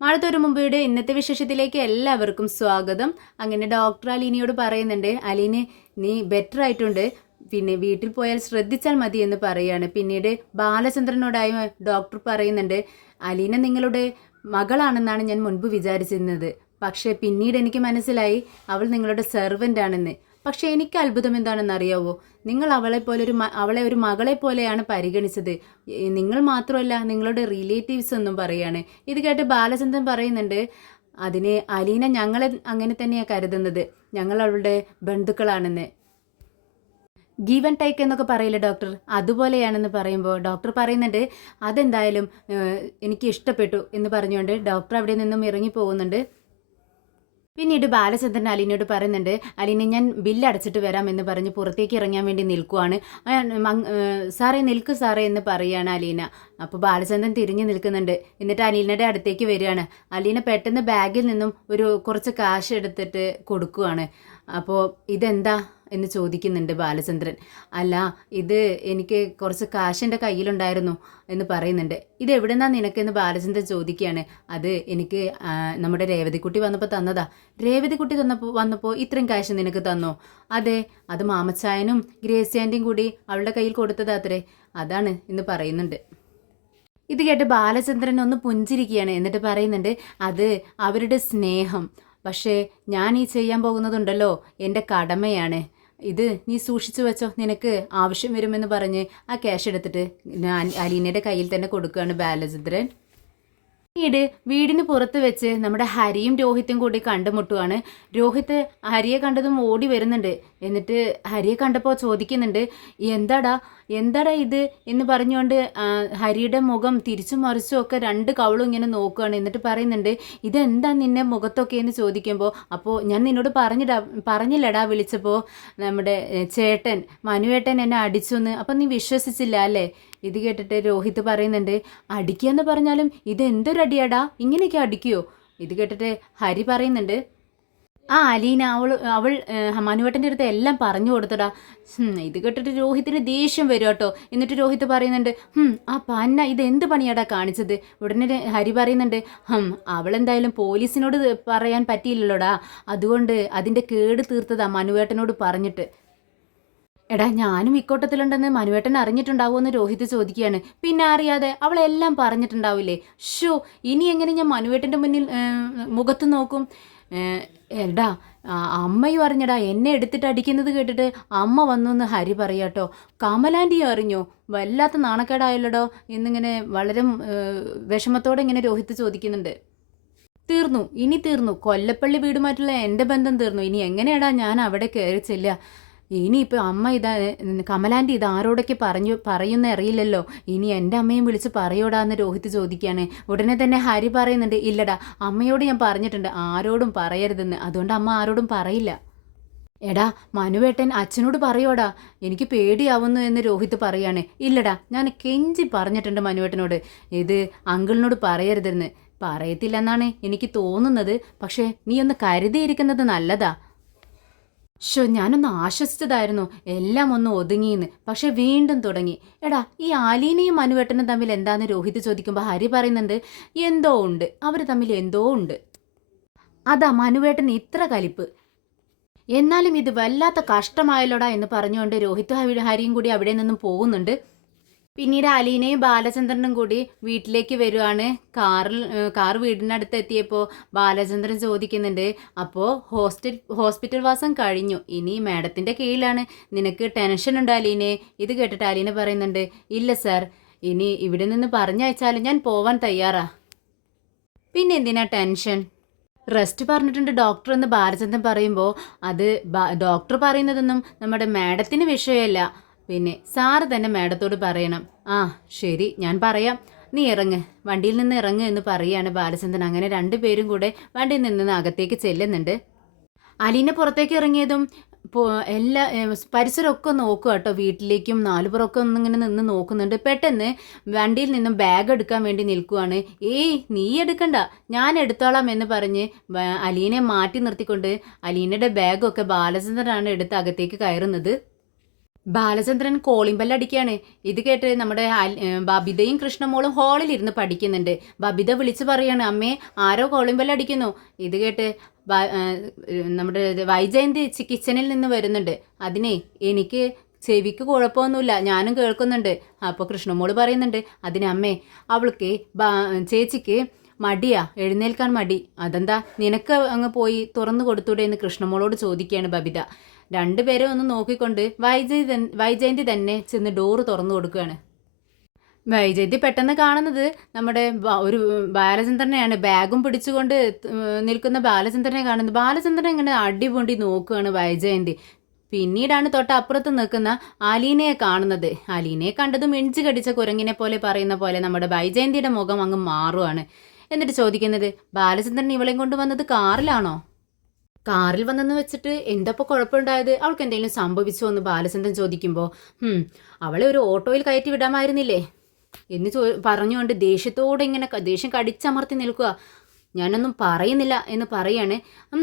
മാളത്തൊരു മുമ്പയുടെ ഇന്നത്തെ വിശേഷത്തിലേക്ക് എല്ലാവർക്കും സ്വാഗതം. അങ്ങനെ ഡോക്ടർ അലീനയോട് പറയുന്നുണ്ട്, അലീന് നീ ബെറ്റർ ആയിട്ടുണ്ട്, പിന്നെ വീട്ടിൽ പോയാൽ ശ്രദ്ധിച്ചാൽ മതി എന്ന് പറയാണ്. പിന്നീട് ബാലചന്ദ്രനോടായി ഡോക്ടർ പറയുന്നുണ്ട്, അലീന നിങ്ങളുടെ മകളാണെന്നാണ് ഞാൻ മുൻപ് വിചാരിച്ചിരുന്നത്. പക്ഷേ പിന്നീട് എനിക്ക് മനസ്സിലായി അവൾ നിങ്ങളുടെ സെർവൻ്റ് ആണെന്ന്. പക്ഷേ എനിക്ക് അത്ഭുതം എന്താണെന്ന് അറിയാവോ, നിങ്ങൾ അവളെ ഒരു മകളെ പോലെയാണ് പരിഗണിച്ചത്. നിങ്ങൾ മാത്രമല്ല, നിങ്ങളുടെ റിലേറ്റീവ്സ് ഒന്നും പറയാണ്. ഇത് കേട്ട് ബാലചന്ദ്രൻ പറയുന്നുണ്ട്, അതിന് അലീന ഞങ്ങളെ അങ്ങനെ തന്നെയാണ് കരുതുന്നത്, ഞങ്ങൾ അവളുടെ ബന്ധുക്കളാണെന്ന്. ഗീവ് ആൻഡ് ടേക്ക് എന്നൊക്കെ പറയില്ലേ ഡോക്ടർ, അതുപോലെയാണെന്ന് പറയുമ്പോൾ ഡോക്ടർ പറയുന്നുണ്ട്, അതെന്തായാലും എനിക്ക് ഇഷ്ടപ്പെട്ടു എന്ന് പറഞ്ഞുകൊണ്ട് ഡോക്ടർ അവിടെ നിന്നും ഇറങ്ങി പോകുന്നുണ്ട്. പിന്നീട് ബാലചന്ദ്രൻ അലീനയോട് പറയുന്നുണ്ട്, അലീന ഞാൻ ബില്ല് അടച്ചിട്ട് വരാമെന്ന് പറഞ്ഞ് പുറത്തേക്ക് ഇറങ്ങാൻ വേണ്ടി നിൽക്കുവാണ്. സാറേ നിൽക്കു സാറേ എന്ന് പറയുകയാണ് അലീന. അപ്പോൾ ബാലചന്ദ്രൻ തിരിഞ്ഞു നിൽക്കുന്നുണ്ട്. എന്നിട്ട് അലീനയുടെ അടുത്തേക്ക് വരികയാണ്. അലീന പെട്ടെന്ന് ബാഗിൽ നിന്നും കുറച്ച് കാശ് എടുത്തിട്ട് കൊടുക്കുകയാണ്. അപ്പോൾ ഇതെന്താ എന്ന് ചോദിക്കുന്നുണ്ട് ബാലചന്ദ്രൻ. അല്ല, ഇത് എനിക്ക് കുറച്ച് കാശിൻ്റെ കയ്യിലുണ്ടായിരുന്നു എന്ന് പറയുന്നുണ്ട്. ഇത് എവിടെന്നാ നിനക്കെന്ന് ബാലചന്ദ്രൻ ചോദിക്കുകയാണ്. അത് എനിക്ക് നമ്മുടെ രേവതിക്കുട്ടി വന്നപ്പോൾ തന്നതാ. രേവതിക്കുട്ടി വന്നപ്പോൾ ഇത്രയും കാശ് നിനക്ക് തന്നോ? അതെ, അത് മാമച്ചായനും ഗ്രേസി ആൻറ്റിയും കൂടി അവളുടെ കയ്യിൽ കൊടുത്തതാ അത്രേ, അതാണ് എന്ന് പറയുന്നുണ്ട്. ഇത് കേട്ട് ബാലചന്ദ്രൻ ഒന്ന് പുഞ്ചിരിക്കുകയാണ്. എന്നിട്ട് പറയുന്നുണ്ട്, അത് അവരുടെ സ്നേഹം. പക്ഷേ ഞാൻ ഈ ചെയ്യാൻ പോകുന്നതുണ്ടല്ലോ എൻ്റെ കടമയാണ്. ഇത് നീ സൂക്ഷിച്ചു വെച്ചോ, നിനക്ക് ആവശ്യം വരുമെന്ന് പറഞ്ഞ് ആ ക്യാഷ് എടുത്തിട്ട് ഞാൻ അലീനയുടെ കയ്യിൽ തന്നെ കൊടുക്കുകയാണ് ബാലചന്ദ്രൻ. പിന്നീട് വീടിന് പുറത്ത് വെച്ച് നമ്മുടെ ഹരിയും രോഹിത്തും കൂടി കണ്ടുമുട്ടുവാണ്. രോഹിത്ത് ഹരിയെ കണ്ടതും ഓടി വരുന്നുണ്ട്. എന്നിട്ട് ഹരിയെ കണ്ടപ്പോൾ ചോദിക്കുന്നുണ്ട്, എന്താടാ എന്താടാ ഇത് എന്ന് പറഞ്ഞുകൊണ്ട് ഹരിയുടെ മുഖം തിരിച്ചും മറിച്ചും ഒക്കെ രണ്ട് കവളും ഇങ്ങനെ നോക്കുകയാണ്. എന്നിട്ട് പറയുന്നുണ്ട്, ഇതെന്താ നിന്നെ മുഖത്തൊക്കെ എന്ന് ചോദിക്കുമ്പോൾ, അപ്പോൾ ഞാൻ നിന്നോട് പറഞ്ഞില്ലടാ വിളിച്ചപ്പോൾ നമ്മുടെ ചേട്ടൻ മനുവേട്ടൻ എന്നെ അടിച്ചെന്ന്. അപ്പം നീ വിശ്വസിച്ചില്ല അല്ലേ? ഇത് കേട്ടിട്ട് രോഹിത് പറയുന്നുണ്ട്, അടിക്കുക പറഞ്ഞാലും ഇതെന്തൊരു അടിയാടാ, ഇങ്ങനെയൊക്കെ അടിക്കുമോ? ഇത് കേട്ടിട്ട് ഹരി പറയുന്നുണ്ട്, ആ അലീന അവൾ മനുവേട്ടൻ്റെ അടുത്ത് എല്ലാം പറഞ്ഞു കൊടുത്തടാ. ഇത് കേട്ടിട്ട് രോഹിത്തിന് ദേഷ്യം വരും കേട്ടോ. എന്നിട്ട് രോഹിത് പറയുന്നുണ്ട്, ആ പന്ന ഇത് എന്ത് പണിയാടാ കാണിച്ചത്? ഉടനെ ഹരി പറയുന്നുണ്ട്, അവളെന്തായാലും പോലീസിനോട് പറയാൻ പറ്റിയില്ലല്ലോടാ, അതുകൊണ്ട് അതിൻ്റെ കേട് തീർത്തതാ മനുവേട്ടനോട് പറഞ്ഞിട്ട്. എടാ ഞാനും ഇക്കോട്ടത്തിലുണ്ടെന്ന് മനുവേട്ടൻ അറിഞ്ഞിട്ടുണ്ടാവുമോ എന്ന് രോഹിത് ചോദിക്കുകയാണ്. പിന്നെ അറിയാതെ അവളെല്ലാം പറഞ്ഞിട്ടുണ്ടാവില്ലേ? ഷോ, ഇനി എങ്ങനെ ഞാൻ മനുവേട്ടൻ്റെ മുന്നിൽ മുഖത്ത് നോക്കും? എടാ അമ്മയും അറിഞ്ഞടാ, എന്നെ എടുത്തിട്ട് അടിക്കുന്നത് കേട്ടിട്ട് അമ്മ വന്നു എന്ന് ഹരി പറയാട്ടോ. കമലാൻ്റിയും അറിഞ്ഞോ? വല്ലാത്ത നാണക്കേടായല്ലോടോ എന്നിങ്ങനെ വളരെ വിഷമത്തോടെ ഇങ്ങനെ രോഹിത് ചോദിക്കുന്നുണ്ട്. തീർന്നു, ഇനി തീർന്നു. കൊല്ലപ്പള്ളി വീടുമായിട്ടുള്ള എൻ്റെ ബന്ധം തീർന്നു. ഇനി എങ്ങനെയാടാ ഞാൻ അവിടെ കയറി ചെല്ലുക? ഇനിയിപ്പോൾ അമ്മ കമലാൻ്റി ഇത് ആരോടൊക്കെ പറയുന്ന അറിയില്ലല്ലോ. ഇനി എൻ്റെ അമ്മയും വിളിച്ച് പറയോടാന്ന് രോഹിത് ചോദിക്കുകയാണ്. ഉടനെ തന്നെ ഹരി പറയുന്നുണ്ട്, ഇല്ലടാ അമ്മയോട് ഞാൻ പറഞ്ഞിട്ടുണ്ട് ആരോടും പറയരുതെന്ന്, അതുകൊണ്ട് അമ്മ ആരോടും പറയില്ല. എടാ മനുവേട്ടൻ അച്ഛനോട് പറയോടാ, എനിക്ക് പേടിയാവുന്നു എന്ന് രോഹിത് പറയാണ്. ഇല്ലടാ ഞാൻ കെഞ്ചി പറഞ്ഞിട്ടുണ്ട് മനുവേട്ടനോട്, ഇത് അങ്കിളിനോട് പറയരുതെന്ന്. പറയത്തില്ലെന്നാണ് എനിക്ക് തോന്നുന്നത്, പക്ഷേ നീ ഒന്ന് കരുതിയിരിക്കുന്നത് നല്ലതാ. ഞാനൊന്ന് ആശ്വസിച്ചതായിരുന്നു എല്ലാം ഒന്ന് ഒതുങ്ങിയെന്ന്, പക്ഷെ വീണ്ടും തുടങ്ങി. എടാ ഈ ആലീനയും മനുവേട്ടനും തമ്മിൽ എന്താന്ന് രോഹിത് ചോദിക്കുമ്പോൾ ഹരി പറയുന്നുണ്ട്, എന്തോ ഉണ്ട്, അവർ തമ്മിൽ എന്തോ ഉണ്ട്. അതാ മനുവേട്ടൻ ഇത്ര കലിപ്പ്. എന്നാലും ഇത് വല്ലാത്ത കഷ്ടമായല്ലോടാ എന്ന് പറഞ്ഞുകൊണ്ട് രോഹിത് ഹരിയും കൂടി അവിടെ നിന്നും പോകുന്നുണ്ട്. പിന്നീട് അലീനയും ബാലചന്ദ്രനും കൂടി വീട്ടിലേക്ക് വരുവാണ്. കാർ വീടിനടുത്ത് എത്തിയപ്പോൾ ബാലചന്ദ്രൻ ചോദിക്കുന്നുണ്ട്, അപ്പോൾ ഹോസ്പിറ്റൽ വാസം കഴിഞ്ഞു, ഇനി മാഡത്തിൻ്റെ കീഴിലാണ്, നിനക്ക് ടെൻഷൻ ഉണ്ടോ അലീനെ? ഇത് കേട്ടിട്ട് അലീന പറയുന്നുണ്ട്, ഇല്ല സാർ, ഇനി ഇവിടെ നിന്ന് പറഞ്ഞയച്ചാലും ഞാൻ പോവാൻ തയ്യാറാ. പിന്നെ എന്തിനാ ടെൻഷൻ? റെസ്റ്റ് പറഞ്ഞിട്ടുണ്ട് ഡോക്ടർ എന്ന് ബാലചന്ദ്രൻ പറയുമ്പോൾ, അത് ഡോക്ടർ പറയുന്നതൊന്നും നമ്മുടെ മാഡത്തിന് വിഷയമല്ല, പിന്നെ സാറ് തന്നെ മാഡത്തോട് പറയണം. ആ ശരി, ഞാൻ പറയാം, നീ ഇറങ്ങ്, വണ്ടിയിൽ നിന്ന് ഇറങ്ങ് എന്ന് പറയുകയാണ് ബാലചന്ദ്രൻ. അങ്ങനെ രണ്ടുപേരും കൂടെ വണ്ടിയിൽ നിന്ന് അകത്തേക്ക് ചെല്ലുന്നുണ്ട്. അലീന പുറത്തേക്ക് ഇറങ്ങിയതും എല്ലാ പരിസരമൊക്കെ നോക്കുക കേട്ടോ. വീട്ടിലേക്കും നാലുപുറമൊക്കെ ഒന്നിങ്ങനെ നിന്ന് നോക്കുന്നുണ്ട്. പെട്ടെന്ന് വണ്ടിയിൽ നിന്നും ബാഗ് എടുക്കാൻ വേണ്ടി നിൽക്കുവാണ്. ഏയ് നീ എടുക്കണ്ട, ഞാൻ എടുത്തോളാം എന്ന് പറഞ്ഞ് അലീനെ മാറ്റി നിർത്തിക്കൊണ്ട് അലീനയുടെ ബാഗൊക്കെ ബാലചന്ദ്രനാണ് എടുത്ത് അകത്തേക്ക് കയറുന്നത്. ബാലചന്ദ്രൻ കോളിംഗ് ബെല്ലടിക്കുകയാണ്. ഇത് കേട്ട് നമ്മുടെ ബബിതയും കൃഷ്ണമോളും ഹാളിലിരുന്ന് പഠിക്കുന്നുണ്ട്. ബബിത വിളിച്ച് പറയാണ്, അമ്മേ ആരോ കോളിംഗ് ബെല്ലടിക്കുന്നു. ഇത് കേട്ട് നമ്മുടെ വൈജയന്തി കിച്ചണിൽ നിന്ന് വരുന്നുണ്ട്. അതിനെ എനിക്ക് ചെവിക്ക് കുഴപ്പമൊന്നുമില്ല, ഞാനും കേൾക്കുന്നുണ്ട്. അപ്പോൾ കൃഷ്ണമോള് പറയുന്നുണ്ട്, അതിനമ്മേ അവൾക്ക് ചേച്ചിക്ക് മടിയാ, എഴുന്നേൽക്കാൻ മടി. അതെന്താ, നിനക്ക് അങ്ങ് പോയി തുറന്നു കൊടുത്തൂടെ എന്ന് കൃഷ്ണമോളോട് ചോദിക്കുകയാണ് ബബിത. രണ്ടുപേരും ഒന്ന് നോക്കിക്കൊണ്ട് വൈജയന്തി തന്നെ ചെന്ന് ഡോറ് തുറന്നു കൊടുക്കുകയാണ്. വൈജയന്തി പെട്ടെന്ന് കാണുന്നത് നമ്മുടെ ഒരു ബാലചന്ദ്രനെയാണ്. ബാഗും പിടിച്ചുകൊണ്ട് നിൽക്കുന്ന ബാലചന്ദ്രനെ കാണുന്നത്. ബാലചന്ദ്രനെ ഇങ്ങനെ അടിപൊണ്ടി നോക്കുകയാണ് വൈജയന്തി. പിന്നീടാണ് തൊട്ടപ്പുറത്ത് നിൽക്കുന്ന അലീനയെ കാണുന്നത്. അലീനയെ കണ്ടതും എഞ്ചി കടിച്ച കുരങ്ങിനെ പോലെ പറയുന്ന പോലെ നമ്മുടെ വൈജയന്തിയുടെ മുഖം അങ്ങ് മാറുകയാണ്. എന്നിട്ട് ചോദിക്കുന്നത്, ബാലചന്ദ്രൻ ഇവളെയും കൊണ്ട് വന്നത് കാറിലാണോ? കാറിൽ വന്നെന്ന് വെച്ചിട്ട് എന്തപ്പോൾ കുഴപ്പമുണ്ടായത്? അവൾക്ക് എന്തെങ്കിലും സംഭവിച്ചോ എന്ന് ബാലചന്ദ്രൻ ചോദിക്കുമ്പോൾ, അവളെ ഒരു ഓട്ടോയിൽ കയറ്റി വിടാമായിരുന്നില്ലേ എന്ന് പറഞ്ഞുകൊണ്ട് ദേഷ്യത്തോടെ ഇങ്ങനെ ദേഷ്യം കടിച്ചമർത്തി നിൽക്കുക. ഞാനൊന്നും പറയുന്നില്ല എന്ന് പറയാണ്.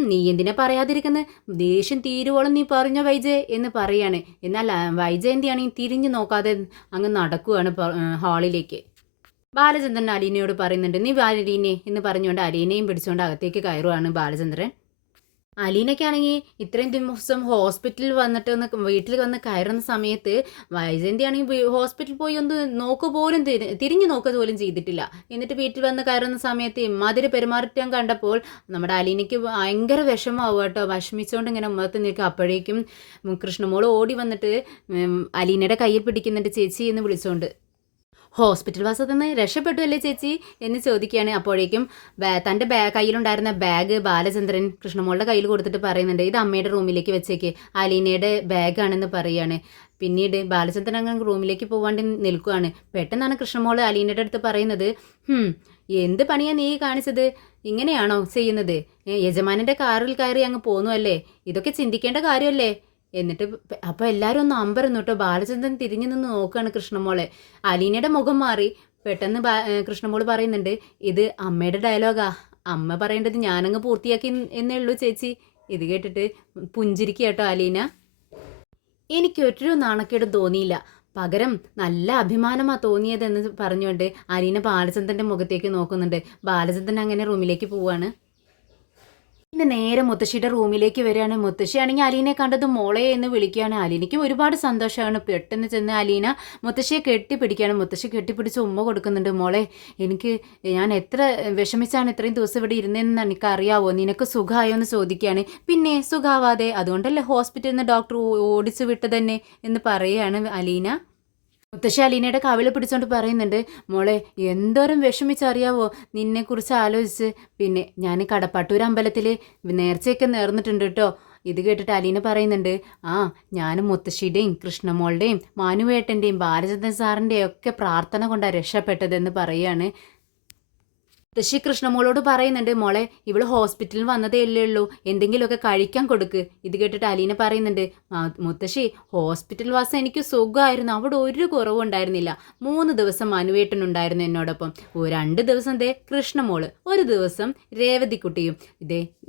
നീ എന്തിനാ പറയാതിരിക്കുന്നത്? ദേഷ്യം തീരുവോളം നീ പറഞ്ഞോ വൈജയ് എന്ന് പറയാണ്. എന്നാൽ വൈജയന്തിയാണെങ്കിൽ തിരിഞ്ഞു നോക്കാതെ അങ്ങ് നടക്കുകയാണ് ഹാളിലേക്ക്. ബാലചന്ദ്രൻ അലീനയോട് പറയുന്നുണ്ട്, നീ അലീനെ എന്ന് പറഞ്ഞുകൊണ്ട് അലീനയും പിടിച്ചുകൊണ്ട് അകത്തേക്ക് കയറുകയാണ് ബാലചന്ദ്രൻ. അലീനയ്ക്കാണെങ്കിൽ ഇത്രയും ദിവസം ഹോസ്പിറ്റലിൽ വന്നിട്ട് വീട്ടിൽ വന്ന് കയറുന്ന സമയത്ത് വൈജയന്തി ആണെങ്കിൽ ഹോസ്പിറ്റലിൽ പോയി ഒന്ന് നോക്കുക പോലും തിരിഞ്ഞു നോക്കുക പോലും ചെയ്തിട്ടില്ല. എന്നിട്ട് വീട്ടിൽ വന്ന് കയറുന്ന സമയത്ത് ഇമ്മാതിരി പെരുമാറ്റം കണ്ടപ്പോൾ നമ്മുടെ അലീനയ്ക്ക് ഭയങ്കര വിഷമാവും കേട്ടോ. വിഷമിച്ചുകൊണ്ട് ഇങ്ങനെ ഉമ്മത്ത് നിൽക്കുക. അപ്പോഴേക്കും കൃഷ്ണമോൾ ഓടി വന്നിട്ട് അലീനയുടെ കയ്യിൽ പിടിക്കുന്നുണ്ട്, ചേച്ചി എന്ന് വിളിച്ചുകൊണ്ട്. ഹോസ്പിറ്റൽ വാസത്തിൽ നിന്ന് രക്ഷപ്പെട്ടു അല്ലേ ചേച്ചി എന്ന് ചോദിക്കുകയാണ്. അപ്പോഴേക്കും തൻ്റെ കയ്യിലുണ്ടായിരുന്ന ബാഗ് ബാലചന്ദ്രൻ കൃഷ്ണമോളുടെ കയ്യിൽ കൊടുത്തിട്ട് പറയുന്നുണ്ട്, ഇത് അമ്മയുടെ റൂമിലേക്ക് വെച്ചേക്ക്, അലീനയുടെ ബാഗാണെന്ന് പറയുകയാണ്. പിന്നീട് ബാലചന്ദ്രൻ അങ്ങനെ റൂമിലേക്ക് പോകാണ്ട് നിൽക്കുകയാണ്. പെട്ടെന്നാണ് കൃഷ്ണമോൾ അലീനയുടെ അടുത്ത് പറയുന്നത്, എന്ത് പണിയാണ് നീ കാണിച്ചത്? ഇങ്ങനെയാണോ ചെയ്യുന്നത്? യജമാനൻ്റെ കാറിൽ കയറി അങ്ങ് പോന്നു അല്ലേ? ഇതൊക്കെ ചിന്തിക്കേണ്ട കാര്യമല്ലേ? എന്നിട്ട് അപ്പോൾ എല്ലാവരും ഒന്ന് അമ്പരന്നു കേട്ടോ. ബാലചന്ദ്രൻ തിരിഞ്ഞു നിന്ന് നോക്കുകയാണ് കൃഷ്ണമോളെ. അലീനയുടെ മുഖം മാറി. പെട്ടെന്ന് കൃഷ്ണമോള് പറയുന്നുണ്ട്, ഇത് അമ്മയുടെ ഡയലോഗാ, അമ്മ പറയേണ്ടത് ഞാനങ്ങ് പൂർത്തിയാക്കി എന്നേ ഉള്ളൂ ചേച്ചി. ഇത് കേട്ടിട്ട് പുഞ്ചിരിക്കുക കേട്ടോ അലീന. എനിക്കൊരു നാണക്കേടും തോന്നിയില്ല, പകരം നല്ല അഭിമാനമാണ് തോന്നിയതെന്ന് പറഞ്ഞുകൊണ്ട് അലീന ബാലചന്ദ്രൻ്റെ മുഖത്തേക്ക് നോക്കുന്നുണ്ട്. ബാലചന്ദ്രൻ അങ്ങനെ റൂമിലേക്ക് പോവാണ്. പിന്നെ നേരെ മുത്തശ്ശിയുടെ റൂമിലേക്ക് വരികയാണ്. മുത്തശ്ശിയാണെങ്കിൽ അലീനെ കണ്ടത് മോളെ എന്ന് വിളിക്കുകയാണ്. അലീനയ്ക്കും ഒരുപാട് സന്തോഷമാണ്. പെട്ടെന്ന് ചെന്ന് അലീന മുത്തശ്ശിയെ കെട്ടിപ്പിടിക്കുകയാണ്. മുത്തശ്ശി കെട്ടിപ്പിടിച്ച് ഉമ്മ കൊടുക്കുന്നുണ്ട്. മോളെ, ഞാൻ എത്ര വിഷമിച്ചാണ് ഇത്രയും ദിവസം ഇവിടെ ഇരുന്നതെന്ന് എനിക്കറിയാവോ? നിനക്ക് സുഖമായോ എന്ന് ചോദിക്കുകയാണ്. പിന്നെ സുഖാവാതെ, അതുകൊണ്ടല്ലേ ഹോസ്പിറ്റലിൽ നിന്ന് ഡോക്ടർ ഓടിച്ചു വിട്ടു തന്നെ എന്ന് പറയുകയാണ് അലീന. മുത്തശ്ശി അലീനയുടെ കവിള പിടിച്ചോണ്ട് പറയുന്നുണ്ട്, മോളെ എന്തോരം വിഷമിച്ചറിയാവോ നിന്നെക്കുറിച്ച് ആലോചിച്ച്. പിന്നെ ഞാൻ കടപ്പാട്ടൂർ അമ്പലത്തിൽ നേർച്ചയൊക്കെ നേർന്നിട്ടുണ്ട് കേട്ടോ. ഇത് കേട്ടിട്ട് അലീന പറയുന്നുണ്ട്, ഞാനും മുത്തശ്ശിയുടെയും കൃഷ്ണമോളുടെയും മാനുവേട്ടൻ്റെയും ബാലചന്ദ്രൻ സാറിൻ്റെയും ഒക്കെ പ്രാർത്ഥന കൊണ്ടാണ് രക്ഷപ്പെട്ടതെന്ന് പറയുകയാണ്. മുത്തശ്ശി കൃഷ്ണമോളോട് പറയുന്നുണ്ട്, മോളെ ഇവള് ഹോസ്പിറ്റലിൽ വന്നതേ അല്ലേ ഉള്ളൂ, എന്തെങ്കിലുമൊക്കെ കഴിക്കാൻ കൊടുക്ക്. ഇത് കേട്ടിട്ട് അലീന പറയുന്നുണ്ട്, മുത്തശ്ശി ഹോസ്പിറ്റൽ വാസം എനിക്ക് സുഖമായിരുന്നു, അവിടെ ഒരു കുറവുണ്ടായിരുന്നില്ല. 3 ദിവസം മനുവേട്ടനുണ്ടായിരുന്നു എന്നോടൊപ്പം. 2 ദിവസം കൃഷ്ണമോള്, 1 ദിവസം രേവതിക്കുട്ടിയും.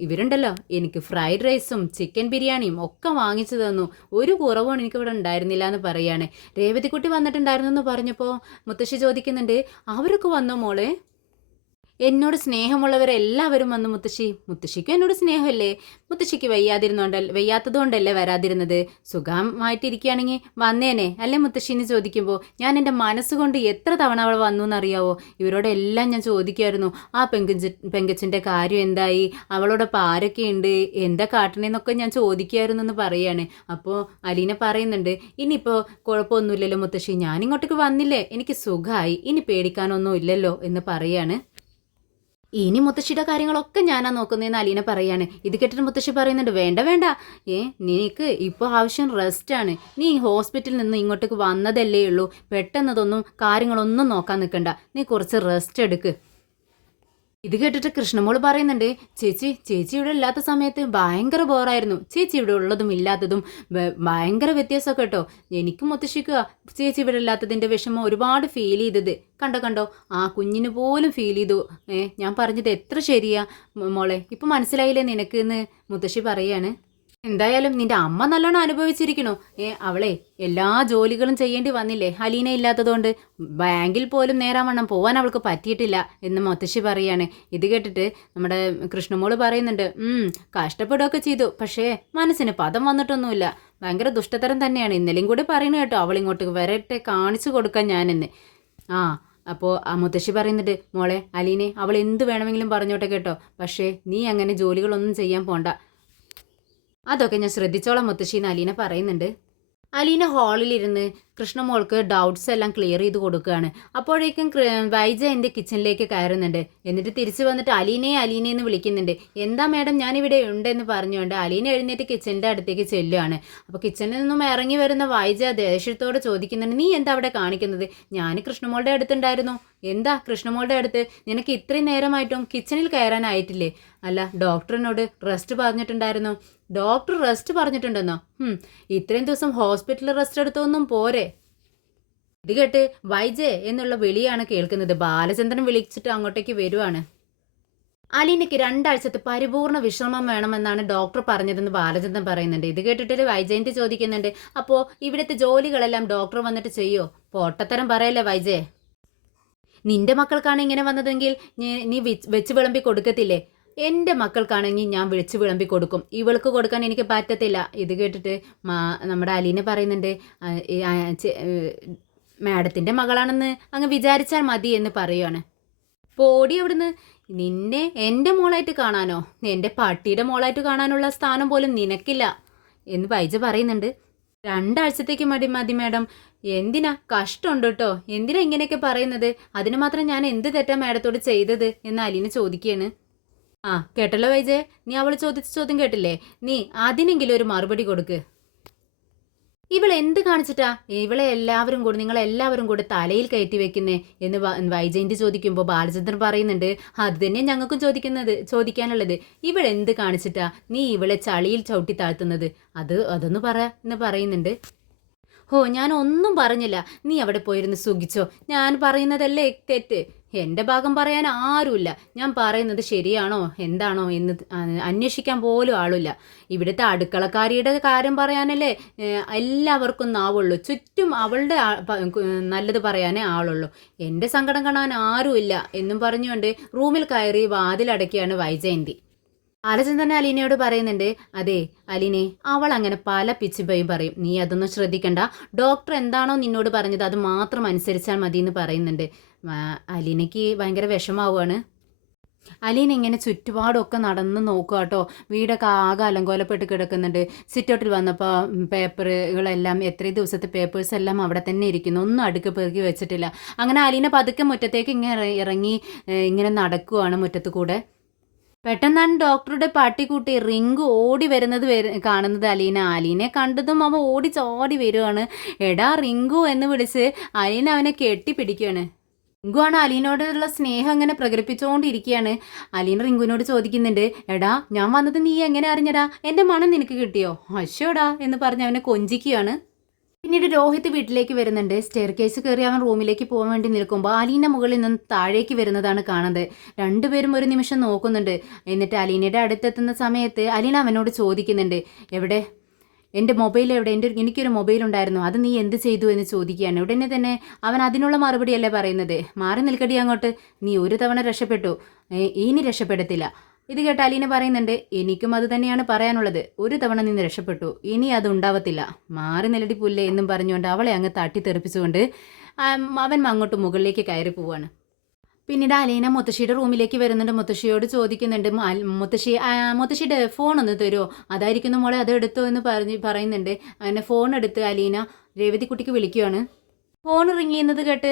ഇവരുണ്ടല്ലോ എനിക്ക് ഫ്രൈഡ് റൈസും ചിക്കൻ ബിരിയാണിയും ഒക്കെ വാങ്ങിച്ചു തന്നു. ഒരു കുറവും എനിക്കിവിടെ ഉണ്ടായിരുന്നില്ല എന്ന് പറയാണ്. രേവതിക്കുട്ടി വന്നിട്ടുണ്ടായിരുന്നു എന്ന് പറഞ്ഞപ്പോൾ മുത്തശ്ശി ചോദിക്കുന്നുണ്ട്, അവരൊക്കെ വന്നോ മോളെ? എന്നോട് സ്നേഹമുള്ളവരെല്ലാവരും വന്നു മുത്തശ്ശിക്കും എന്നോട് സ്നേഹമല്ലേ? മുത്തശ്ശിക്ക് വയ്യാത്തതുകൊണ്ടല്ലേ വരാതിരുന്നത്? സുഖമായിട്ടിരിക്കുകയാണെങ്കിൽ വന്നേനെ അല്ലേ മുത്തശ്ശി എന്ന് ചോദിക്കുമ്പോൾ ഞാൻ എൻ്റെ മനസ്സുകൊണ്ട് എത്ര തവണ അവൾ വന്നു എന്നറിയാവോ? ഇവരോടെല്ലാം ഞാൻ ചോദിക്കുമായിരുന്നു, ആ പെങ്കച്ചിൻ്റെ കാര്യം എന്തായി, അവളോടൊപ്പം ആരൊക്കെയുണ്ട്, എന്താ കാട്ടണേന്നൊക്കെ ഞാൻ ചോദിക്കുമായിരുന്നു എന്ന് പറയാണ്. അപ്പോൾ അലീന പറയുന്നുണ്ട്, ഇനിയിപ്പോൾ കുഴപ്പമൊന്നുമില്ലല്ലോ മുത്തശ്ശി, ഞാനിങ്ങോട്ടേക്ക് വന്നില്ലേ, എനിക്ക് സുഖമായി, ഇനി പേടിക്കാനൊന്നും ഇല്ലല്ലോ എന്ന് പറയാണ്. ഇനി മുത്തശ്ശിയുടെ കാര്യങ്ങളൊക്കെ ഞാനാ നോക്കുന്നതെന്ന് അലീന പറയാണ്. ഇത് കേട്ടിട്ട് മുത്തശ്ശി പറയുന്നുണ്ട്, വേണ്ട നിനക്ക് ഇപ്പോൾ ആവശ്യം റെസ്റ്റാണ്. നീ ഹോസ്പിറ്റലിൽ നിന്ന് ഇങ്ങോട്ടേക്ക് വന്നതല്ലേ ഉള്ളൂ, പെട്ടെന്നതൊന്നും കാര്യങ്ങളൊന്നും നോക്കാൻ നിൽക്കണ്ട, നീ കുറച്ച് റെസ്റ്റ് എടുക്ക്. ഇത് കേട്ടിട്ട് കൃഷ്ണമോള് പറയുന്നുണ്ട്, ചേച്ചി ഇവിടെ ഇല്ലാത്ത സമയത്ത് ഭയങ്കര ബോറായിരുന്നു. ചേച്ചി ഇവിടെ ഉള്ളതും ഇല്ലാത്തതും ഭയങ്കര വ്യത്യാസമൊക്കെ കേട്ടോ. എനിക്കും മുത്തശ്ശിക്കുക ചേച്ചി ഇവിടെ ഇല്ലാത്തതിൻ്റെ വിഷമം ഒരുപാട് ഫീൽ ചെയ്തത്. കണ്ടോ ആ കുഞ്ഞിന് പോലും ഫീൽ ചെയ്തു. ഞാൻ പറഞ്ഞത് എത്ര ശരിയാ മോളെ, ഇപ്പം മനസ്സിലായില്ലേ നിനക്ക് എന്ന് മുത്തശ്ശി പറയാണ്. എന്തായാലും നിന്റെ അമ്മ നല്ലോണം അനുഭവിച്ചിരിക്കണു. അവളെ എല്ലാ ജോലികളും ചെയ്യേണ്ടി വന്നില്ലേ അലീന ഇല്ലാത്തതുകൊണ്ട്. ബാങ്കിൽ പോലും നേരാവണ്ണം പോവാൻ അവൾക്ക് പറ്റിയിട്ടില്ല എന്ന് മുത്തശ്ശി പറയാണ്. ഇത് കേട്ടിട്ട് നമ്മുടെ കൃഷ്ണമോള് പറയുന്നുണ്ട്, കഷ്ടപ്പെടുകയൊക്കെ ചെയ്തു, പക്ഷേ മനസ്സിന് പദം വന്നിട്ടൊന്നുമില്ല. ഭയങ്കര ദുഷ്ടതരം തന്നെയാണ്. ഇന്നലെയും കൂടി പറയുന്നു കേട്ടോ, അവളിങ്ങോട്ട് വരട്ടെ കാണിച്ചു കൊടുക്കാൻ ഞാനെന്ന്. ആ അപ്പോൾ ആ മുത്തശ്ശി പറയുന്നുണ്ട്, മോളെ അലീനെ അവൾ എന്ത് വേണമെങ്കിലും പറഞ്ഞോട്ടെ കേട്ടോ, പക്ഷേ നീ അങ്ങനെ ജോലികളൊന്നും ചെയ്യാൻ പോണ്ട. അതൊക്കെ ഞാൻ ശ്രദ്ധിച്ചോളാം മുത്തശ്ശീന്ന് അലീന പറയുന്നുണ്ട്. അലീന ഹാളിലിരുന്ന് കൃഷ്ണമോൾക്ക് ഡൗട്ട്സ് എല്ലാം ക്ലിയർ ചെയ്ത് കൊടുക്കുകയാണ്. അപ്പോഴേക്കും വൈജ എൻ്റെ കിച്ചണിലേക്ക് കയറുന്നുണ്ട്. എന്നിട്ട് തിരിച്ചു വന്നിട്ട് അലീനെ എന്ന് വിളിക്കുന്നുണ്ട്. എന്താ മാഡം ഞാനിവിടെ ഉണ്ടെന്ന് പറഞ്ഞുകൊണ്ട് അലീന എഴുന്നേറ്റ് കിച്ചണിൻ്റെ അടുത്തേക്ക് ചെല്ലുകയാണ്. അപ്പോൾ കിച്ചണിൽ നിന്നും ഇറങ്ങി വരുന്ന വൈജ ദേഷ്യത്തോടെ ചോദിക്കുന്നുണ്ട്, നീ എന്താ അവിടെ കാണിക്കുന്നത്? ഞാൻ കൃഷ്ണമോളുടെ അടുത്തുണ്ടായിരുന്നു. എന്താ കൃഷ്ണമോളുടെ അടുത്ത്? നിനക്ക് ഇത്രയും നേരമായിട്ടും കിച്ചണിൽ കയറാനായിട്ടില്ലേ? അല്ല, ഡോക്ടറിനോട് റെസ്റ്റ് പറഞ്ഞിട്ടുണ്ടായിരുന്നു. ഡോക്ടർ റെസ്റ്റ് പറഞ്ഞിട്ടുണ്ടെന്നോ? ഇത്രയും ദിവസം ഹോസ്പിറ്റലിൽ റെസ്റ്റ് എടുത്തൊന്നും പോരെ. ഇത് കേട്ട് വൈജയ് എന്നുള്ള വിളിയാണ് കേൾക്കുന്നത്. ബാലചന്ദ്രൻ വിളിച്ചിട്ട് അങ്ങോട്ടേക്ക് വരുവാണ്. അലീനയ്ക്ക് 2 ആഴ്ചത്തെ പരിപൂർണ വിശ്രമം വേണമെന്നാണ് ഡോക്ടർ പറഞ്ഞതെന്ന് ബാലചന്ദ്രൻ പറയുന്നുണ്ട്. ഇത് കേട്ടിട്ട് വൈജയന്തി ചോദിക്കുന്നുണ്ട്, അപ്പോൾ ഇവിടുത്തെ ജോലികളെല്ലാം ഡോക്ടർ വന്നിട്ട് ചെയ്യോ? പൊട്ടത്തരം പറയല്ലേ വൈജയ്. നിന്റെ മക്കൾക്കാണ് ഇങ്ങനെ വന്നതെങ്കിൽ നീ വെച്ച് വിളമ്പി കൊടുക്കത്തില്ലേ? എൻ്റെ മക്കൾക്കാണെങ്കിൽ ഞാൻ വിളിച്ച് വിളമ്പി കൊടുക്കും, ഇവൾക്ക് കൊടുക്കാൻ എനിക്ക് പറ്റത്തില്ല. ഇത് കേട്ടിട്ട് നമ്മുടെ അലീന പറയുന്നുണ്ട്, മാഡത്തിൻ്റെ മകളാണെന്ന് അങ്ങ് വിചാരിച്ചാൽ മതി എന്ന് പറയുവാണ്. പോടി അവിടുന്ന്. നിന്നെ എൻ്റെ മോളായിട്ട് കാണാനോ, എൻ്റെ പട്ടിയുടെ മോളായിട്ട് കാണാനുള്ള സ്ഥാനം പോലും നിനക്കില്ല എന്ന് വൈജ പറയുന്നുണ്ട്. 2 ആഴ്ചത്തേക്ക് മതി മാഡം. എന്തിനാ? കഷ്ടമുണ്ട് കേട്ടോ. എന്തിനാ ഇങ്ങനെയൊക്കെ പറയുന്നത്? അതിന് മാത്രം ഞാൻ എന്ത് തെറ്റാ മാഡത്തോട് ചെയ്തത് എന്ന് അലീന ചോദിക്കുകയാണ്. കേട്ടല്ലോ വൈജയ്, നീ അവൾ ചോദിച്ച ചോദ്യം കേട്ടില്ലേ? നീ അതിനെങ്കിലും ഒരു മറുപടി കൊടുക്ക്. ഇവളെന്ത് കാണിച്ചിട്ടാ നിങ്ങളെല്ലാവരും കൂടെ തലയിൽ കയറ്റി വെക്കുന്നേ എന്ന് വൈജയന്തി ചോദിക്കുമ്പോൾ ബാലചന്ദ്രൻ പറയുന്നുണ്ട്, അത് തന്നെ ഞങ്ങൾക്കും ചോദിക്കാനുള്ളത്. ഇവളെന്ത് കാണിച്ചിട്ടാ നീ ഇവളെ ചളിയിൽ ചവിട്ടി താഴ്ത്തുന്നത്? അതൊന്ന് പറ എന്ന് പറയുന്നുണ്ട്. ഞാൻ ഒന്നും പറഞ്ഞില്ല, നീ അവിടെ പോയിരുന്ന് സുഖിച്ചോ. ഞാൻ പറയുന്നതല്ലേ തെറ്റ്. എൻ്റെ ഭാഗം പറയാൻ ആരുമില്ല. ഞാൻ പറയുന്നത് ശരിയാണോ എന്താണോ എന്ന് അന്വേഷിക്കാൻ പോലും ആളില്ല. ഇവിടുത്തെ അടുക്കളക്കാരിയുടെ കാര്യം പറയാനല്ലേ എല്ലാവർക്കും നാവുള്ളൂ. ചുറ്റും അവളുടെ നല്ലത് പറയാനേ ആളുള്ളൂ. എൻ്റെ സങ്കടം കാണാൻ ആരുമില്ല എന്നും പറഞ്ഞുകൊണ്ട് റൂമിൽ കയറി വാതിലടക്കിയാണ് വൈജയന്തി. ബാലചന്ദ്രൻ അലീനയോട് പറയുന്നുണ്ട്, അതെ അലീനെ, അവൾ അങ്ങനെ പല പിച്ചുപയും പറയും, നീ അതൊന്നും ശ്രദ്ധിക്കണ്ട. ഡോക്ടർ എന്താണോ നിന്നോട് പറഞ്ഞത് അത് മാത്രം അനുസരിച്ചാൽ മതി എന്ന് പറയുന്നുണ്ട്. അലീനയ്ക്ക് ഭയങ്കര വിഷമാവുകയാണ്. അലീന ഇങ്ങനെ ചുറ്റുപാടൊക്കെ നടന്ന് നോക്കുക കേട്ടോ. വീടൊക്കെ ആകെ അലങ്കോലപ്പെട്ട് കിടക്കുന്നുണ്ട്. സിറ്റൗട്ടിൽ വന്നപ്പോൾ പേപ്പറുകളെല്ലാം എത്രയും ദിവസത്തെ പേപ്പേഴ്സ് എല്ലാം അവിടെ തന്നെ ഇരിക്കുന്നു. ഒന്നും അടുക്ക് പെറുക്കി വെച്ചിട്ടില്ല. അങ്ങനെ അലീന പതുക്കെ മുറ്റത്തേക്ക് ഇങ്ങനെ ഇറങ്ങി ഇങ്ങനെ നടക്കുവാണ് മുറ്റത്ത് കൂടെ. പെട്ടെന്നാണ് ഡോക്ടറുടെ പട്ടിക്കുട്ടി റിങ്കു ഓടി വരുന്നത് കാണുന്നത്. അലീനെ കണ്ടതും അവൻ ഓടി ചോടി വരുവാണ്. എടാ റിങ്കു എന്ന് വിളിച്ച് അലീന അവനെ കെട്ടിപ്പിടിക്കുകയാണ്. റിങ്കു ആണ് അലീനോടുള്ള സ്നേഹം അങ്ങനെ പ്രകടിപ്പിച്ചുകൊണ്ടിരിക്കുകയാണ്. അലീന റിങ്കുവിനോട് ചോദിക്കുന്നുണ്ട്, എടാ ഞാൻ വന്നത് നീ എങ്ങനെ അറിഞ്ഞടാ? എൻ്റെ മണം നിനക്ക് കിട്ടിയോ? അശ്യോടാ എന്ന് പറഞ്ഞ് അവനെ കൊഞ്ചിക്കുകയാണ്. പിന്നീട് രോഹിത് വീട്ടിലേക്ക് വരുന്നുണ്ട്. സ്റ്റെയർ കേസ് കയറി അവൻ റൂമിലേക്ക് പോകാൻ വേണ്ടി നിൽക്കുമ്പോൾ അലീന മുകളിൽ നിന്ന് താഴേക്ക് വരുന്നതാണ് കാണുന്നത്. രണ്ടുപേരും ഒരു നിമിഷം നോക്കുന്നുണ്ട്. എന്നിട്ട് അലീനയുടെ അടുത്തെത്തുന്ന സമയത്ത് അലീന അവനോട് ചോദിക്കുന്നുണ്ട്, എവിടെ എൻ്റെ മൊബൈൽ എവിടെ? എനിക്കൊരു മൊബൈൽ ഉണ്ടായിരുന്നു, അത് നീ എന്ത് ചെയ്തു എന്ന് ചോദിക്കുകയാണ്. ഉടനെ തന്നെ അവൻ അതിനുള്ള മറുപടിയല്ലേ പറയുന്നത്, മാറി നിൽക്കടി അങ്ങോട്ട്, നീ ഒരു തവണ രക്ഷപ്പെട്ടു, ഇനി രക്ഷപ്പെടത്തില്ല. ഇത് കേട്ട് അലീന പറയുന്നുണ്ട്, എനിക്കും അത് തന്നെയാണ് പറയാനുള്ളത്. ഒരു തവണ നിന്ന് രക്ഷപ്പെട്ടു, ഇനി അത് ഉണ്ടാവത്തില്ല, മാറി നിലടി പുല്ലേ എന്നും പറഞ്ഞുകൊണ്ട് അവളെ അങ്ങ് തട്ടിത്തെറിപ്പിച്ചുകൊണ്ട് അവൻ അങ്ങോട്ട് മുകളിലേക്ക് കയറി പോവാണ്. പിന്നീട് അലീന മുത്തശ്ശിയുടെ റൂമിലേക്ക് വരുന്നുണ്ട്. മുത്തശ്ശിയോട് ചോദിക്കുന്നുണ്ട്, മുത്തശ്ശിയുടെ ഫോൺ ഒന്ന് തരുമോ? അതായിരിക്കുന്നു മോളെ, അത് എടുത്തോ എന്ന് പറയുന്നുണ്ട്. അങ്ങനെ ഫോൺ എടുത്ത് അലീന രേവതിക്കുട്ടിക്ക് വിളിക്കുകയാണ്. ഫോൺ റിങ് ചെയ്യുന്നത് കേട്ട്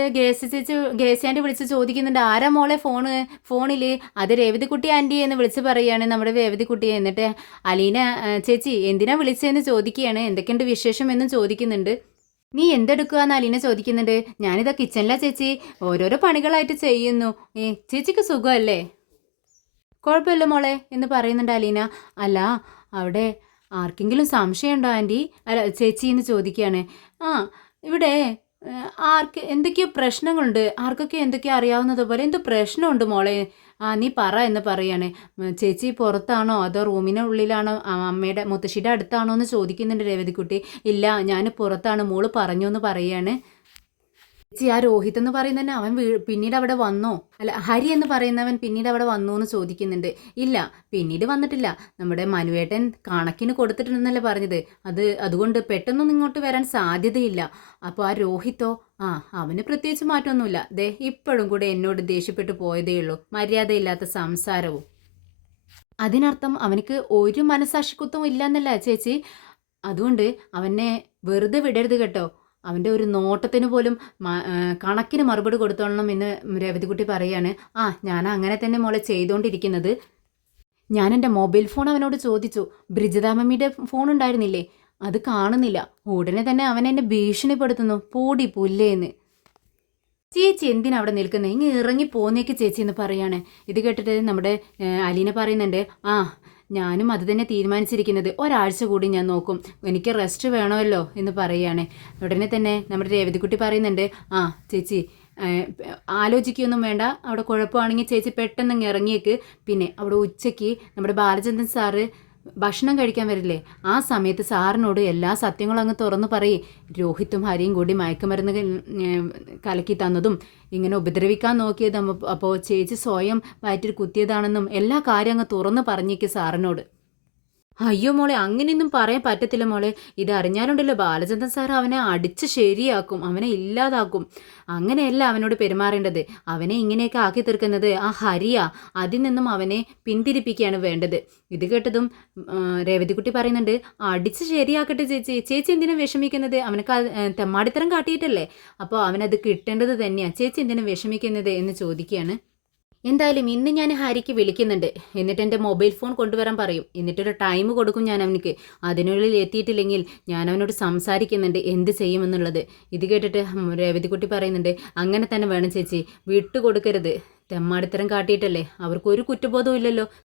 ഗ്രേസി ആൻറ്റി വിളിച്ച് ചോദിക്കുന്നുണ്ട്, ആരാ മോളെ ഫോണിൽ? അത് രേവതിക്കുട്ടി ആൻറ്റി എന്ന് വിളിച്ച് പറയുകയാണ് നമ്മുടെ രേവതിക്കുട്ടി. എന്നിട്ട് അലീന ചേച്ചി എന്തിനാ വിളിച്ചതെന്ന് ചോദിക്കുകയാണ്. എന്തൊക്കെയുണ്ട് വിശേഷം എന്നും ചോദിക്കുന്നുണ്ട്. നീ എന്തെടുക്കുക എന്ന് അലീന ചോദിക്കുന്നുണ്ട്. ഞാനിതാ കിച്ചണിലാ ചേച്ചി, ഓരോരോ പണികളായിട്ട് ചെയ്യുന്നു. ചേച്ചിക്ക് സുഖമല്ലേ? കുഴപ്പമില്ല മോളെ എന്ന് പറയുന്നുണ്ട് അലീന. അല്ല അവിടെ ആർക്കെങ്കിലും സംശയമുണ്ടോ ആൻറ്റി? അല്ല ചേച്ചി എന്ന് ചോദിക്കുകയാണ്. ഇവിടെ എന്തൊക്കെയോ പ്രശ്നങ്ങളുണ്ട്, ആർക്കൊക്കെ എന്തൊക്കെയോ അറിയാവുന്നത് പോലെ എന്തോ പ്രശ്നമുണ്ട് മോളെ. ആ നീ പറ എന്ന് പറയാണ്. ചേച്ചി പുറത്താണോ അതോ റൂമിന് ഉള്ളിലാണോ അമ്മയുടെ മുത്തശ്ശിയുടെ അടുത്താണോ എന്ന് ചോദിക്കുന്നുണ്ട് രേവതിക്കുട്ടി. ഇല്ല ഞാൻ പുറത്താണ്, മോള് പറഞ്ഞു എന്ന് പറയാണ്. ചേച്ചി ആ രോഹിത് എന്ന് പറയുന്നതന്നെ അവൻ പിന്നീട് അവിടെ വന്നോ, അല്ല ഹരി എന്ന് പറയുന്നവൻ പിന്നീട് അവിടെ വന്നോ എന്ന് ചോദിക്കുന്നുണ്ട്. ഇല്ല പിന്നീട് വന്നിട്ടില്ല, നമ്മുടെ മനുവേട്ടൻ കണക്കിന് കൊടുത്തിട്ടുണ്ടെന്നല്ലേ പറഞ്ഞത്, അതുകൊണ്ട് പെട്ടെന്നൊന്നും ഇങ്ങോട്ട് വരാൻ സാധ്യതയില്ല. അപ്പോൾ ആ രോഹിത്തോ, ആ അവന് പ്രത്യേകിച്ച് മാറ്റമൊന്നുമില്ല, ദേ ഇപ്പോഴും കൂടെ എന്നോട് ദേഷ്യപ്പെട്ടു പോയതേ ഉള്ളൂ, മര്യാദയില്ലാത്ത സംസാരവും. അതിനർത്ഥം അവനക്ക് ഒരു മനസാക്ഷിക്കുത്തവും ഇല്ല എന്നല്ല ചേച്ചി. അതുകൊണ്ട് അവനെ വെറുതെ വിടരുത് കേട്ടോ. അവൻ്റെ ഒരു നോട്ടത്തിന് പോലും കണക്കിന് മറുപടി കൊടുത്തോളണം എന്ന് രേവതിക്കുട്ടി പറയാണ്. ആ ഞാൻ അങ്ങനെ തന്നെ മോളെ ചെയ്തുകൊണ്ടിരിക്കുന്നത്. ഞാൻ എൻ്റെ മൊബൈൽ ഫോൺ അവനോട് ചോദിച്ചു, ബ്രിജിതാമമ്മിയുടെ ഫോൺ ഉണ്ടായിരുന്നില്ലേ, അത് കാണുന്നില്ല. ഉടനെ തന്നെ അവൻ എന്നെ ഭീഷണിപ്പെടുത്തുന്നു, പൂടി പുല്ലേന്ന്. ചേച്ചി എന്തിനാ അവിടെ നിൽക്കുന്നത്, ഇങ്ങ് ഇറങ്ങി പോന്നേക്ക് ചേച്ചി എന്ന് പറയാണ്. ഇത് കേട്ടിട്ട് നമ്മുടെ അലീന പറയുന്നുണ്ട്, ആ ഞാനും അത് തന്നെ തീരുമാനിച്ചിരിക്കുന്നത്, ഒരാഴ്ച കൂടി ഞാൻ നോക്കും, എനിക്ക് റെസ്റ്റ് വേണമല്ലോ എന്ന് പറയുകയാണ്. ഉടനെ തന്നെ നമ്മുടെ രേവതിക്കുട്ടി പറയുന്നുണ്ട്, ആ ചേച്ചി ആലോചിക്കുകയൊന്നും വേണ്ട, അവിടെ കുഴപ്പമാണെങ്കിൽ ചേച്ചി പെട്ടെന്ന് ഇറങ്ങിയേക്ക്. പിന്നെ അവിടെ ഉച്ചയ്ക്ക് നമ്മുടെ ബാലചന്ദ്രൻ സാറ് ഭക്ഷണം കഴിക്കാൻ വരില്ലേ, ആ സമയത്ത് സാറിനോട് എല്ലാ സത്യങ്ങളും അങ്ങ് തുറന്നു പറയേ. രോഹിത്തും ഹരിയും കൂടി മയക്കുമരുന്ന് കലക്കി തന്നതും ഇങ്ങനെ ഉപദ്രവിക്കാൻ നോക്കിയതും അപ്പോൾ ചേച്ചി സ്വയം വയറ്റിൽ കുത്തിയതാണെന്നും എല്ലാ കാര്യം അങ്ങ് തുറന്നു പറഞ്ഞേക്ക് സാറിനോട്. അയ്യോ മോളെ അങ്ങനെയൊന്നും പറയാൻ പറ്റത്തില്ല മോളെ, ഇത് അറിഞ്ഞാലുണ്ടല്ലോ ബാലചന്ദ്രൻ സാർ അവനെ അടിച്ച് ശരിയാക്കും, അവനെ ഇല്ലാതാക്കും. അങ്ങനെയല്ല അവനോട് പെരുമാറേണ്ടത്, അവനെ ഇങ്ങനെയൊക്കെ ആക്കി തീർക്കുന്നത് ആ ഹരിയാ, അതിൽ നിന്നും അവനെ പിന്തിരിപ്പിക്കുകയാണ് വേണ്ടത്. ഇത് കേട്ടതും രേവതിക്കുട്ടി പറയുന്നുണ്ട്, അടിച്ച് ശരിയാക്കട്ടെ ചേച്ചി, ചേച്ചി എന്തിനാ വിഷമിക്കുന്നത്, അവനക്ക് തെമ്മാടിത്തരം കാട്ടിയിട്ടല്ലേ, അപ്പോൾ അവനത് കിട്ടേണ്ടത് തന്നെയാണ്, ചേച്ചി എന്തിനാ വിഷമിക്കുന്നത് എന്ന് ചോദിക്കുകയാണ്. എന്തായാലും ഇന്ന് ഞാൻ ഹരിക്ക് വിളിക്കുന്നുണ്ട്, എന്നിട്ട് എൻ്റെ മൊബൈൽ ഫോൺ കൊണ്ടുവരാൻ പറയും, എന്നിട്ടൊരു ടൈം കൊടുക്കും ഞാൻ അവനക്ക്. അതിനുള്ളിൽ എത്തിയിട്ടില്ലെങ്കിൽ ഞാൻ അവനോട് സംസാരിക്കുന്നുണ്ട് എന്ത് ചെയ്യുമെന്നുള്ളത്. ഇത് കേട്ടിട്ട് രേവതിക്കുട്ടി പറയുന്നുണ്ട്, അങ്ങനെ തന്നെ വേണം ചേച്ചി, വിട്ടുകൊടുക്കരുത്, തെമ്മാടിത്തരം കാട്ടിയിട്ടല്ലേ, അവർക്കൊരു കുറ്റബോധവും ഇല്ലല്ലോ,